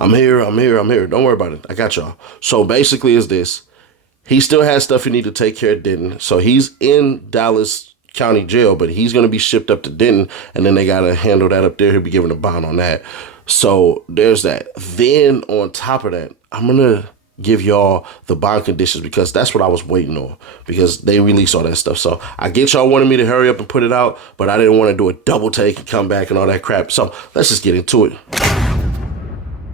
I'm here. Don't worry about it. I got y'all. So basically, is this? He still has stuff he need to take care of Denton. So he's in Dallas County Jail, but he's gonna be shipped up to Denton, and then they gotta handle that up there. He'll be given a bond on that. So there's that. Then on top of that, I'm gonna give y'all the bond conditions because that's what I was waiting on because they released all that stuff. So I get y'all wanted me to hurry up and put it out, but I didn't want to do a double take and come back and all that crap. So let's just get into it.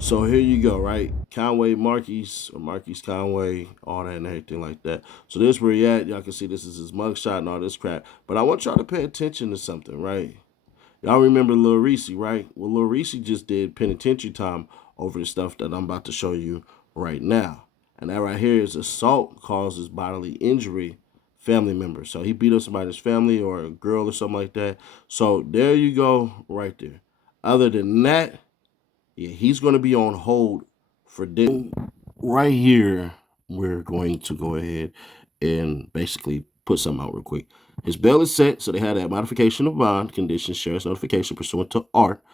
So here you go, right? Conway Marquise or Marquise Conway, all that and everything like that. So this where he at. Y'all can see this is his mugshot and all this crap. But I want y'all to pay attention to something, right? Y'all remember Lil Reese, right? Well, Lil Reese just did penitentiary time over the stuff that I'm about to show you right now. And that right here is assault causes bodily injury family member. So he beat up somebody's family or a girl or something like that. So there you go right there. Other than that, yeah, he's going to be on hold for dinner. Right here, we're going to go ahead and basically put something out real quick. His bail is set, so they had that modification of bond conditions, sheriff's notification pursuant to ART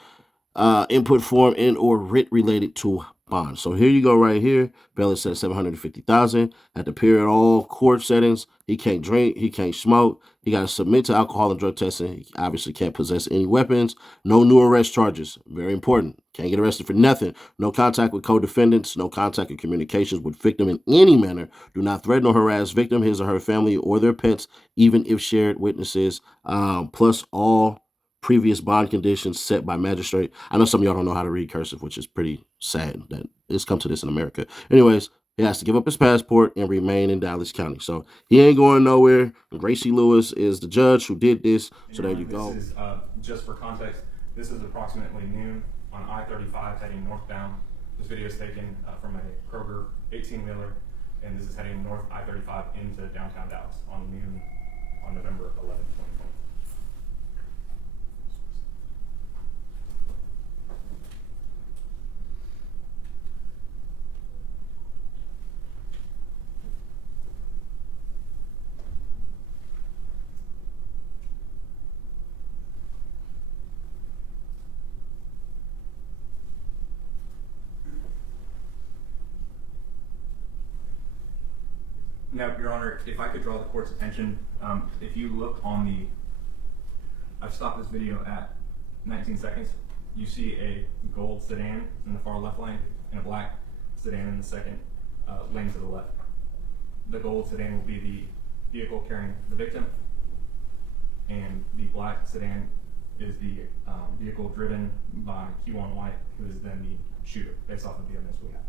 input form and or writ related to bond. So here you go right here. Bail is set at 750,000. Had to appear in all court settings. He can't drink. He can't smoke. He got to submit to alcohol and drug testing. He obviously can't possess any weapons. No new arrest charges. Very important. Can't get arrested for nothing. No contact with co-defendants. No contact or communications with victim in any manner. Do not threaten or harass victim, his or her family, or their pets, even if shared witnesses. Plus all previous bond conditions set by magistrate. I know some of y'all don't know how to read cursive, which is pretty sad that it's come to this in America. Anyways, he has to give up his passport and remain in Dallas County. So he ain't going nowhere. Gracie Lewis is the judge who did this. So there you go. This is, just for context, this is approximately noon on I-35 heading northbound. This video is taken from a Kroger 18-wheeler, and this is heading north I-35 into downtown Dallas on noon on November 11th, 2020. Now, Your Honor, if I could draw the court's attention, if you look on the, I've stopped this video at 19 seconds. You see a gold sedan in the far left lane and a black sedan in the second lane to the left. The gold sedan will be the vehicle carrying the victim, and the black sedan is the vehicle driven by Q1 White, who is then the shooter, based off of the evidence we have.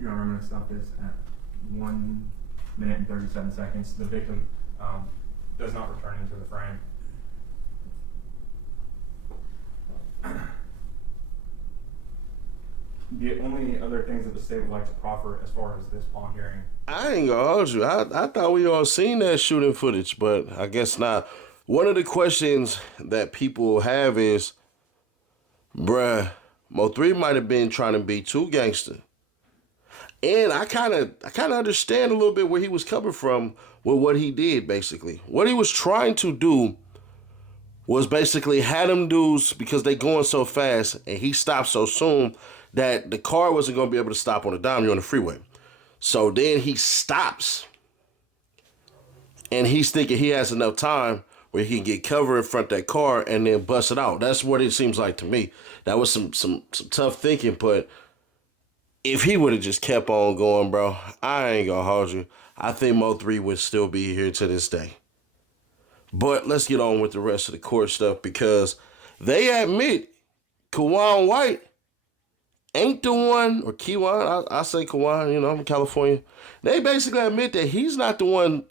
Your Honor, I'm going to stop this at 1 minute and 37 seconds. The victim does not return into the frame. The only other things that the state would like to proffer as far as this bond hearing. I ain't gonna hold you. I thought we all seen that shooting footage, but I guess not. One of the questions that people have is, bruh, M03 might have been trying to be too gangster. And I kind of understand a little bit where he was coming from with what he did, basically. What he was trying to do was basically had them dudes, because they going so fast and he stopped so soon that the car wasn't going to be able to stop on a dime. You're on the freeway. So then he stops and he's thinking he has enough time, where he can get cover in front of that car and then bust it out. That's what it seems like to me. That was some tough thinking, but if he would have just kept on going, bro, I ain't gonna hold you. I think M03 would still be here to this day. But let's get on with the rest of the court stuff because they admit Kawan White ain't the one, or Kiwan, I say Kawan, you know, I'm in California. They basically admit that he's not the one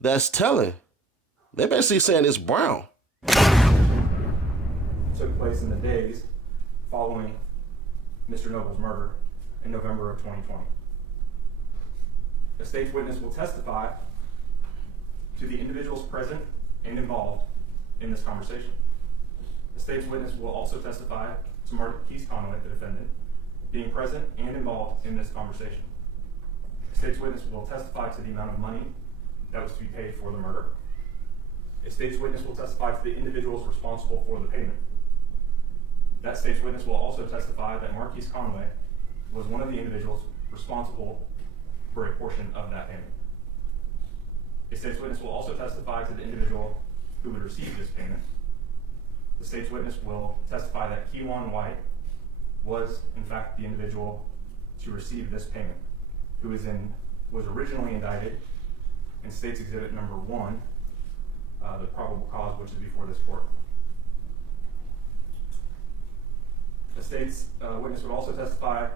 that's telling. They're basically saying it's Brown. Took place in the days following Mr. Noble's murder in November of 2020. A state's witness will testify to the individuals present and involved in this conversation. The state's witness will also testify to Marquise Conway, the defendant, being present and involved in this conversation. The state's witness will testify to the amount of money that was to be paid for the murder. A state's witness will testify to the individuals responsible for the payment. That state's witness will also testify that Marquise Conway was one of the individuals responsible for a portion of that payment. A state's witness will also testify to the individual who would receive this payment. The state's witness will testify that Kiwan White was, in fact, the individual to receive this payment, who was originally indicted in State's Exhibit Number 1, the probable cause, which is before this court. The state's witness would also testify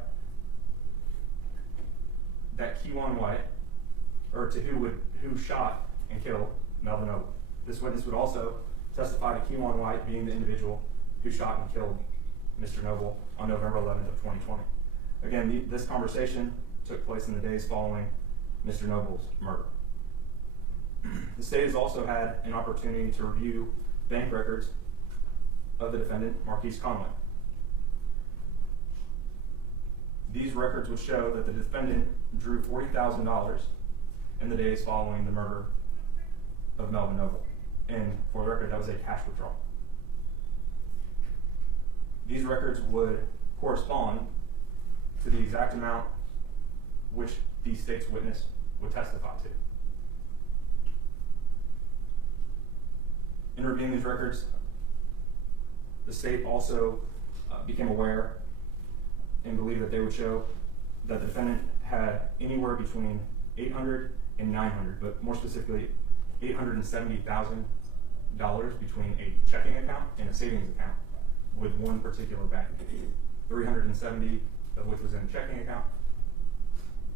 that Kiwan White, or to who shot and killed Melvin Noble. This witness would also testify to Kiwan White being the individual who shot and killed Mr. Noble on November 11th of 2020. Again, this conversation took place in the days following Mr. Noble's murder. The state has also had an opportunity to review bank records of the defendant, Marquise Conway. These records would show that the defendant drew $40,000 in the days following the murder of Melvin Noble. And for the record, that was a cash withdrawal. These records would correspond to the exact amount which the state's witness would testify to. In reviewing these records, the state also became aware and believed that they would show that the defendant had anywhere between $800 and $900, but more specifically, $870,000 between a checking account and a savings account with one particular bank. $370 of which was in a checking account,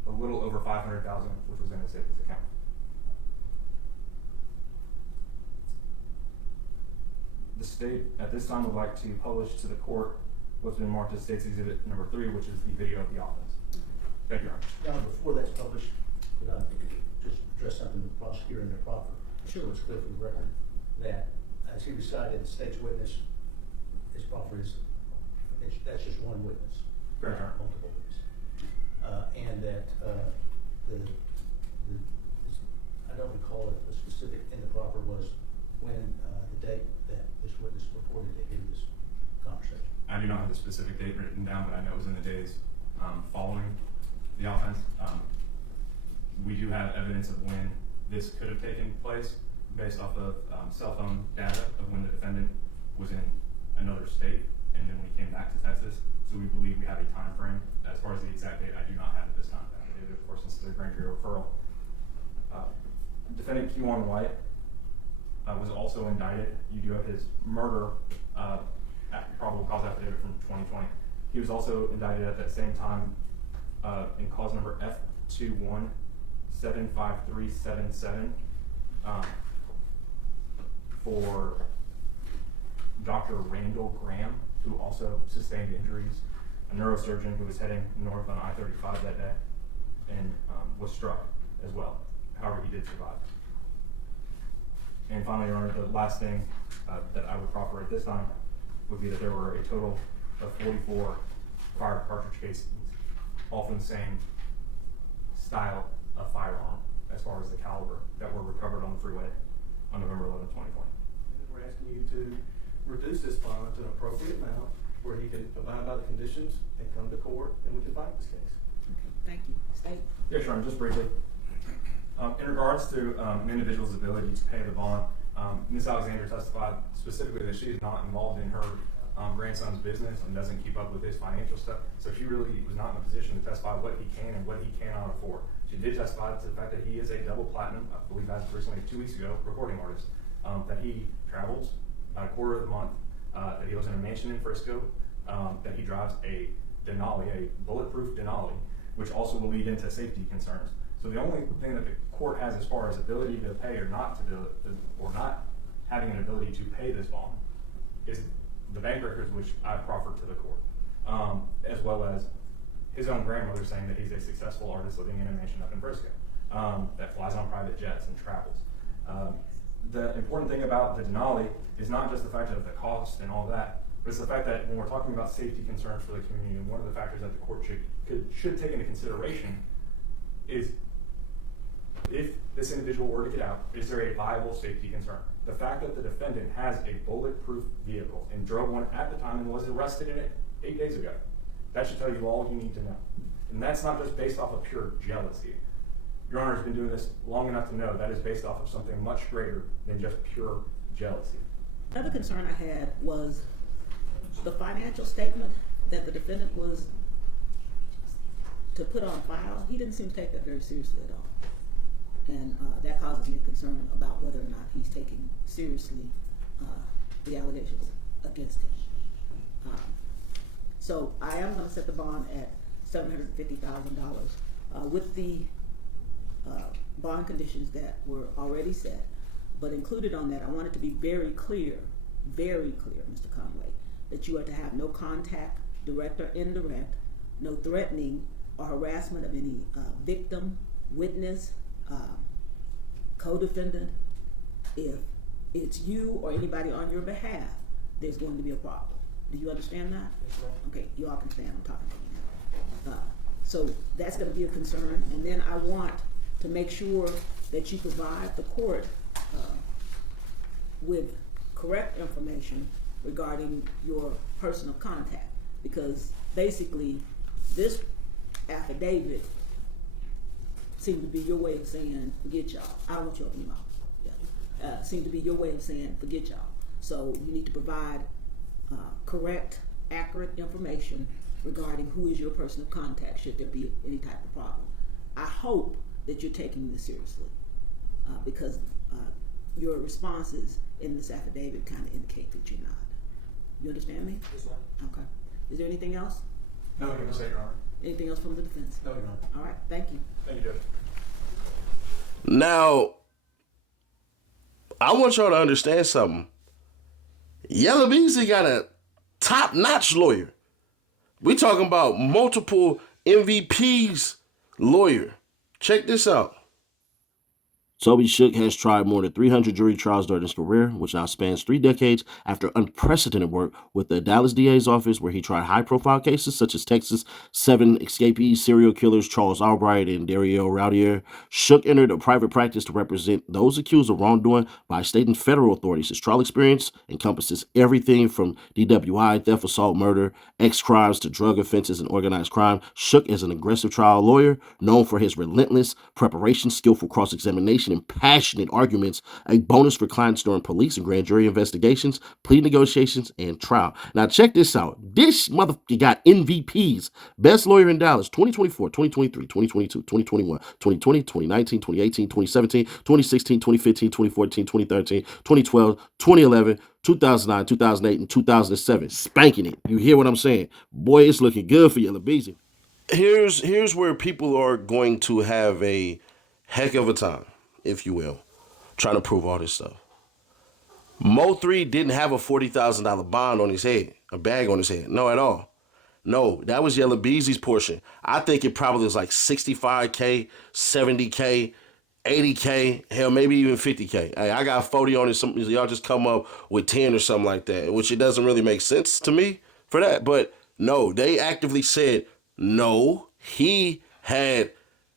a little over $500,000 which was in a savings account. The state at this time would like to publish to the court what's been marked as State's Exhibit Number 3, which is the video of the offense. Thank you, Your Honor. Now, before that's published, could I just address something to the prosecutor in their proffer? Sure. So it's clear for the record that, as he recited, the state's witness, his proffer is, that's just one witness, Fair enough. multiple witnesses. And that I don't recall if the specific in the proffer was when the date that this witness reported to hear this conversation. I do not have the specific date written down, but I know it was in the days following the offense. We do have evidence of when this could have taken place based off of cell phone data of when the defendant was in another state and then we came back to Texas. So we believe we have a time frame. As far as the exact date, I do not have it this time. Of course, since the grand jury referral. Defendant Kiwan White was also indicted. You do have his murder probable cause affidavit from 2020. He was also indicted at that same time in cause number F2175377 for Dr. Randall Graham, who also sustained injuries, a neurosurgeon who was heading north on I-35 that day and was struck as well. However, he did survive. And finally, Your Honor, the last thing that I would proffer at this time would be that there were a total of 44 fired cartridge casings, all from the same style of firearm as far as the caliber that were recovered on the freeway on November 11, 2020. We're asking you to reduce this bond to an appropriate amount where he can abide by the conditions and come to court and we can fight this case. Okay, thank you. State. Yes, Your Honor, just briefly. In regards to an individual's ability to pay the bond, Ms. Alexander testified specifically that she is not involved in her grandson's business and doesn't keep up with his financial stuff. So she really was not in a position to testify what he can and what he cannot afford. She did testify to the fact that he is a double platinum, I believe as of recently 2 weeks ago, recording artist, that he travels about a quarter of the month, that he lives in a mansion in Frisco, that he drives a Denali, a bulletproof Denali, which also will lead into safety concerns. So the only thing that the court has as far as ability to pay or not to do it, or not having an ability to pay this bond, is the bank records which I proffered to the court, as well as his own grandmother saying that he's a successful artist living in a mansion up in Frisco, that flies on private jets and travels. The important thing about the Denali is not just the fact of the cost and all that, but it's the fact that when we're talking about safety concerns for the community, one of the factors that the court should take into consideration is, if this individual were to get out, is there a viable safety concern? The fact that the defendant has a bulletproof vehicle and drove one at the time and was arrested in it 8 days ago, that should tell you all you need to know. And that's not just based off of pure jealousy. Your Honor has been doing this long enough to know that is based off of something much greater than just pure jealousy. Another concern I had was the financial statement that the defendant was to put on file. He didn't seem to take that very seriously at all. And that causes me concern about whether or not he's taking seriously the allegations against him. So I am going to set the bond at $750,000 with the bond conditions that were already set. But included on that, I want it to be very clear, Mr. Conway, that you are to have no contact, direct or indirect, no threatening or harassment of any victim, witness, co-defendant. If it's you or anybody on your behalf, there's going to be a problem. Do you understand that? Yes, ma'am. Okay, you all can stand. I'm talking to you now. So that's going to be a concern. And then I want to make sure that you provide the court with correct information regarding your person of contact, because basically this affidavit seemed to be your way of saying, forget y'all. I don't want you to open your mouth. Yeah. Seemed to be your way of saying, forget y'all. So you need to provide correct, accurate information regarding who is your person of contact should there be any type of problem. I hope that you're taking this seriously because your responses in this affidavit kind of indicate that you're not. You understand me? Yes, ma'am. Okay. Is there anything else? No, you're going to say, Your Honor. Anything else from the defense? No, Your Honor. All right, thank you. Thank you, Judge. Now, I want y'all to understand something. Yella Beezy got a top-notch lawyer. We talking about multiple MVPs lawyer. Check this out. Toby Shook has tried more than 300 jury trials during his career, which now spans 3 decades after unprecedented work with the Dallas DA's office, where he tried high-profile cases such as Texas 7 escapees, serial killers Charles Albright and Dario Roudier. Shook entered a private practice to represent those accused of wrongdoing by state and federal authorities. His trial experience encompasses everything from DWI, theft, assault, murder, crimes to drug offenses and organized crime. Shook is an aggressive trial lawyer known for his relentless preparation, skillful cross-examination, and passionate arguments, a bonus for clients during police and grand jury investigations, plea negotiations, and trial. Now check this out. This motherfucker got MVPs. Best lawyer in Dallas, 2024, 2023, 2022, 2021, 2020, 2019, 2018, 2017, 2016, 2015, 2014, 2013, 2012, 2011, 2009, 2008, and 2007. Spanking it. You hear what I'm saying? Boy, it's looking good for Yella Beezy. Here's where people are going to have a heck of a time, if you will, trying to prove all this stuff. M03 didn't have a $40,000 bond on his head, a bag on his head. No, at all. No, that was Yella Beezy's portion. I think it probably was like $65K, $70K, $80K, hell, maybe even $50K. Hey, I got 40 on it. Some y'all just come up with 10 or something like that, which it doesn't really make sense to me for that. But no, they actively said, no, he had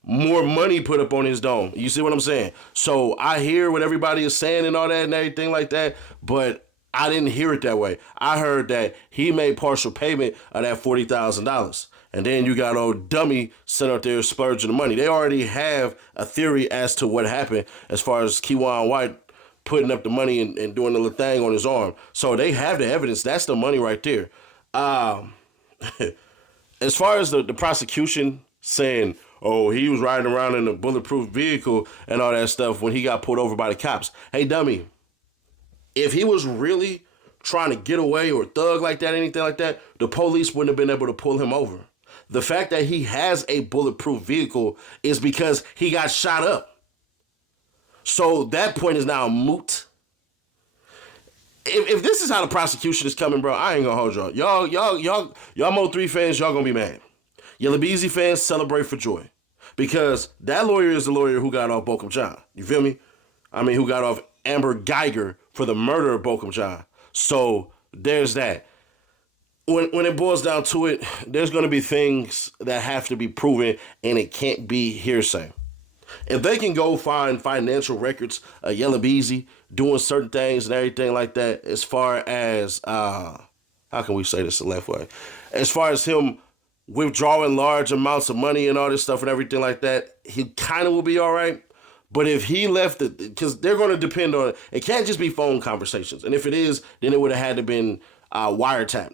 more money put up on his dome. You see what I'm saying? So I hear what everybody is saying and all that and everything like that, but I didn't hear it that way. I heard that he made partial payment of that $40,000. And then you got old dummy sitting out there splurging the money. They already have a theory as to what happened as far as Keywan White putting up the money and doing the little thing on his arm. So they have the evidence. That's the money right there. As far as the prosecution saying, oh, he was riding around in a bulletproof vehicle and all that stuff when he got pulled over by the cops. Hey, dummy, if he was really trying to get away or thug like that, anything like that, the police wouldn't have been able to pull him over. The fact that he has a bulletproof vehicle is because he got shot up. So that point is now moot. If this is how the prosecution is coming, bro, I ain't gonna hold y'all. Y'all M03 fans, y'all gonna be mad. Yella Beezy fans, celebrate for joy. Because that lawyer is the lawyer who got off Bokum John. You feel me? I mean, who got off Amber Geiger for the murder of Bokum John. So there's that. When it boils down to it, there's going to be things that have to be proven, and it can't be hearsay. If they can go find financial records of Yella Beezy doing certain things and everything like that, as far as, how can we say this the left way? As far as him withdrawing large amounts of money and all this stuff and everything like that, he kind of will be all right. But if he left it, because they're going to depend on it can't just be phone conversations. And if it is, then it would have had to been wiretap.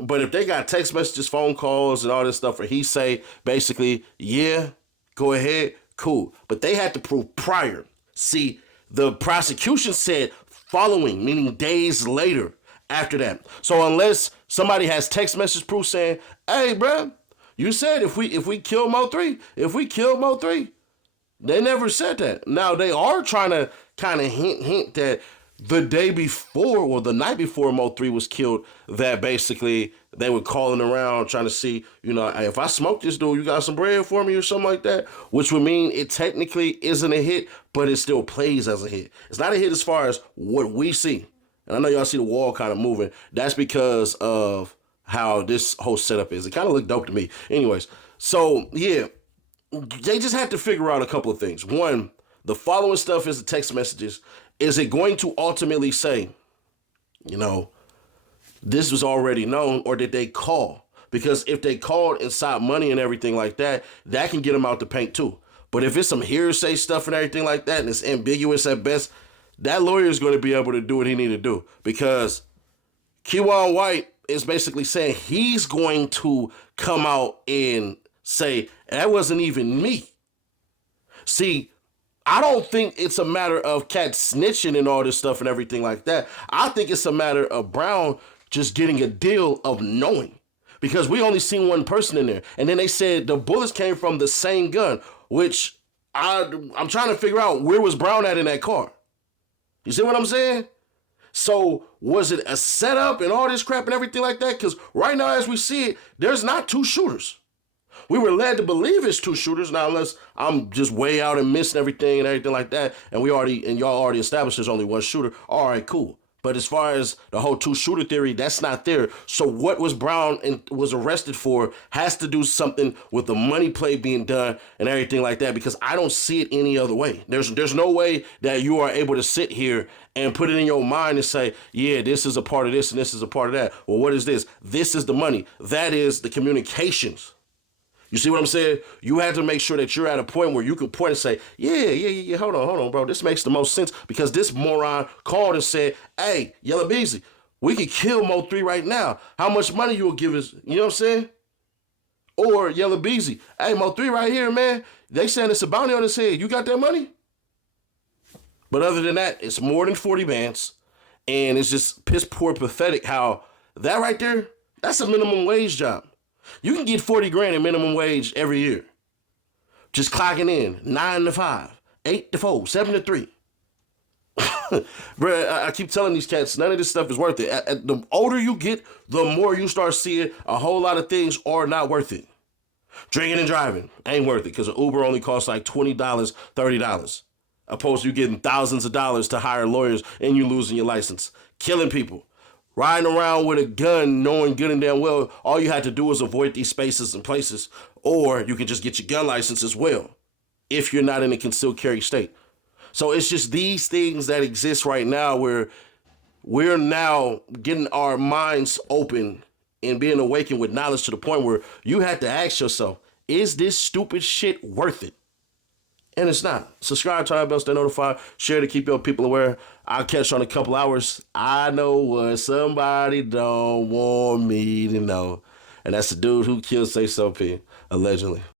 But if they got text messages, phone calls, and all this stuff, where he say basically, yeah, go ahead, cool. But they had to prove prior. See, the prosecution said following, meaning days later after that. So unless somebody has text message proof saying, hey, bro, you said if we kill Mo3, they never said that. Now, they are trying to kind of hint that the day before or the night before Mo3 was killed, that basically they were calling around trying to see, hey, if I smoke this dude, you got some bread for me or something like that, which would mean it technically isn't a hit, but it still plays as a hit. It's not a hit as far as what we see. And I know y'all see the wall kind of moving. That's because of how this whole setup is. It kind of looked dope to me. Anyways, so yeah, they just have to figure out a couple of things. One, the following stuff is the text messages. Is it going to ultimately say, this was already known, or did they call? Because if they called and sought money and everything like that, that can get them out the paint too. But if it's some hearsay stuff and everything like that, and it's ambiguous at best, that lawyer is going to be able to do what he need to do. Because Kewan White is basically saying he's going to come out and say, that wasn't even me. See, I don't think it's a matter of cat snitching and all this stuff and everything like that. I think it's a matter of Brown just getting a deal of knowing. Because we only seen one person in there. And then they said the bullets came from the same gun, which I'm trying to figure out, where was Brown at in that car? You see what I'm saying? So was it a setup and all this crap and everything like that? Because right now, as we see it, there's not two shooters. We were led to believe it's two shooters. Now, unless I'm just way out and missing everything and everything like that, and y'all already established there's only one shooter. All right, cool. But as far as the whole two-shooter theory, that's not there. So what was Brown and was arrested for has to do something with the money play being done and everything like that, because I don't see it any other way. There's no way that you are able to sit here and put it in your mind and say, yeah, this is a part of this and this is a part of that. Well, what is this? This is the money. That is the communications. You see what I'm saying? You have to make sure that you're at a point where you can point and say, yeah, hold on, bro. This makes the most sense, because this moron called and said, hey, Yella Beezy, we could kill Mo3 right now. How much money you will give us? You know what I'm saying? Or Yella Beezy, hey, Mo3 right here, man. They saying it's a bounty on his head. You got that money? But other than that, it's more than 40 bands. And it's just piss poor pathetic how that right there, that's a minimum wage job. You can get 40 grand in minimum wage every year. Just clocking in 9 to 5, 8 to 4, 7 to 3. Bruh, I keep telling these cats, none of this stuff is worth it. The older you get, the more you start seeing a whole lot of things are not worth it. Drinking and driving ain't worth it, because an Uber only costs like $20, $30. Opposed to you getting thousands of dollars to hire lawyers and you losing your license. Killing people. Riding around with a gun, knowing good and damn well all you had to do is avoid these spaces and places, or you can just get your gun license as well if you're not in a concealed carry state. So it's just these things that exist right now where we're now getting our minds open and being awakened with knowledge to the point where you have to ask yourself, is this stupid shit worth it? And it's not. Subscribe to our bell, stay notified, share to keep your people aware. I'll catch you on a couple hours. I know what somebody don't want me to know. And that's the dude who killed Say So P, allegedly.